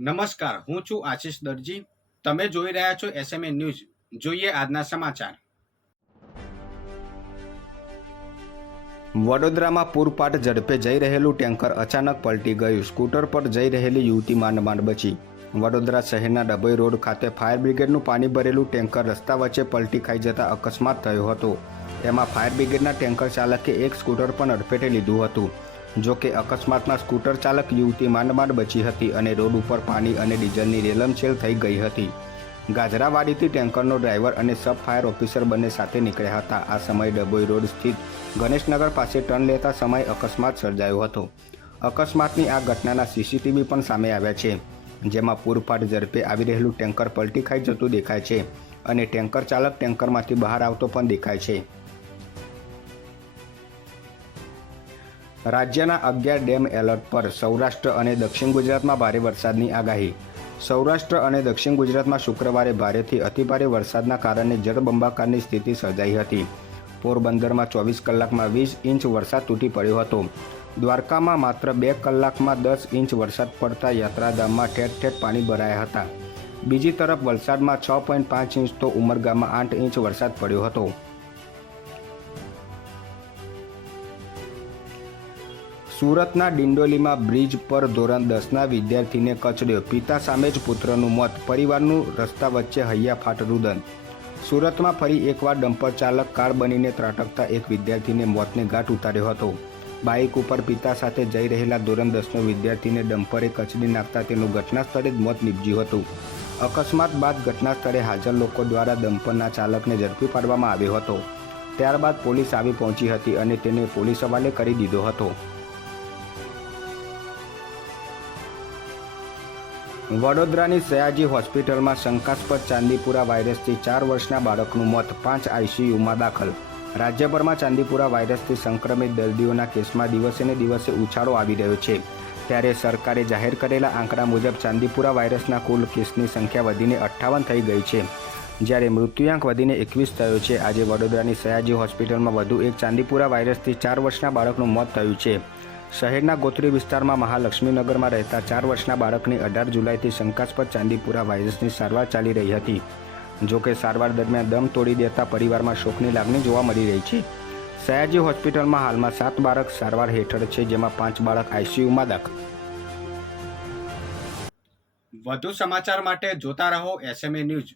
નમસ્કાર, હું છું આશિષ દરજી. તમે જોઈ રહ્યા છો એસએમએ ન્યૂઝ. જોઈએ આજના સમાચાર. વડોદરામાં પૂરપાટ ઝડપે જઈ રહેલું ટેન્કર અચાનક પલટી ગયું. સ્કૂટર પર જઈ રહેલી યુવતી માંડ બચી. વડોદરા શહેરના ડભોઈ રોડ ખાતે ફાયર બ્રિગેડનું પાણી ભરેલું ટેન્કર રસ્તા વચ્ચે પલટી ખાઈ જતા અકસ્માત થયો હતો. એમાં ફાયર બ્રિગેડના ટેન્કર ચાલકે એક સ્કૂટર પણ અડફેટે લીધું હતું. જો કે અકસ્માતમાં સ્કૂટર ચાલક યુવતી માંડ બચી હતી અને રોડ ઉપર પાણી અને ડીઝલની રેલમછેલ થઈ ગઈ હતી. ગાજરાવાડીથી ટેન્કરનો ડ્રાઈવર અને સબ ફાયર ઓફિસર બંને સાથે નીકળ્યા હતા. આ સમયે ડભોઈ રોડ સ્થિત ગણેશનગર પાસે ટર્ન લેતા સમયે અકસ્માત સર્જાયો હતો. અકસ્માતની આ ઘટનાના સીસીટીવી પણ સામે આવ્યા છે, જેમાં પૂરપાટ ઝડપે આવી રહેલું ટેન્કર પલટી ખાઈ જતું દેખાય છે અને ટેન્કર ચાલક ટેન્કરમાંથી બહાર આવતો પણ દેખાય છે. રાજ્યના 11 ડેમ એલર્ટ પર. સૌરાષ્ટ્ર અને દક્ષિણ ગુજરાતમાં ભારે વરસાદની આગાહી. સૌરાષ્ટ્ર અને દક્ષિણ ગુજરાતમાં શુક્રવારે ભારેથી અતિભારે વરસાદના કારણે જળબંબાકારની સ્થિતિ સર્જાઈ હતી. પોરબંદરમાં 24 કલાકમાં 20 ઇંચ વરસાદ તૂટી પડ્યો હતો. દ્વારકામાં માત્ર 2 કલાકમાં 10 ઇંચ વરસાદ પડતા યાત્રાધામમાં ઠેર ઠેર પાણી ભરાયા હતા. બીજી તરફ વલસાડમાં 6.5 ઇંચ તો ઉમરગામમાં 8 ઇંચ વરસાદ પડ્યો હતો. સુરતના ડિંડોલીમાં બ્રિજ પર ધોરણ 10ના વિદ્યાર્થીને કચડ્યો. પિતા સામે જ પુત્રનું મોત. પરિવારનું રસ્તા વચ્ચે હૈયાફાટ રુદન. સુરતમાં ફરી એકવાર ડમ્પર ચાલક કાર બનીને ત્રાટકતા એક વિદ્યાર્થીને મોતને ઘાટ ઉતાર્યો હતો. બાઇક ઉપર પિતા સાથે જઈ રહેલા ધોરણ 10નો વિદ્યાર્થીને ડમ્પરે કચડી નાખતા તેનું ઘટના સ્થળે જ મોત નીપજ્યું હતું. અકસ્માત બાદ ઘટના સ્થળે હાજર લોકો દ્વારા ડમ્પરના ચાલકને ઝડપી પાડવામાં આવ્યો હતો. ત્યારબાદ પોલીસ આવી પહોંચી હતી અને તેને પોલીસ હવાલે કરી દીધો હતો. વડોદરાની સયાજી હોસ્પિટલમાં શંકાસ્પદ ચાંદીપુરા વાયરસથી 4 વર્ષના બાળકનું મોત. 5 આઈસીયુમાં દાખલ. રાજ્યભરમાં ચાંદીપુરા વાયરસથી સંક્રમિત દર્દીઓના કેસમાં દિવસે ને દિવસે ઉછાળો આવી રહ્યો છે. ત્યારે સરકારે જાહેર કરેલા આંકડા મુજબ ચાંદીપુરા વાયરસના કુલ કેસની સંખ્યા વધીને 58 થઈ ગઈ છે, જ્યારે મૃત્યુઆંક વધીને 21 થયો છે. આજે વડોદરાની સયાજી હોસ્પિટલમાં વધુ એક ચાંદીપુરા વાયરસથી 4 વર્ષના બાળકનું મોત થયું છે. શહેરના ગોત્રી વિસ્તારમાં મહાલક્ષ્મીનગરમાં રહેતા 4 વર્ષના બાળકની 18 જુલાઈથી શંકાસ્પદ ચાંદીપુરા વાયરસની સારવાર ચાલી રહી હતી. જો કે સારવાર દરમિયાન દમ તોડી દેતા પરિવારમાં શોકની લાગણી જોવા મળી રહી છે. સયાજી હોસ્પિટલમાં હાલમાં 7 બાળક સારવાર હેઠળ છે, જેમાં 5 બાળક આઈસીયુમાં દાખલ. વધુ સમાચાર માટે જોતા રહો એસએમએ ન્યૂઝ.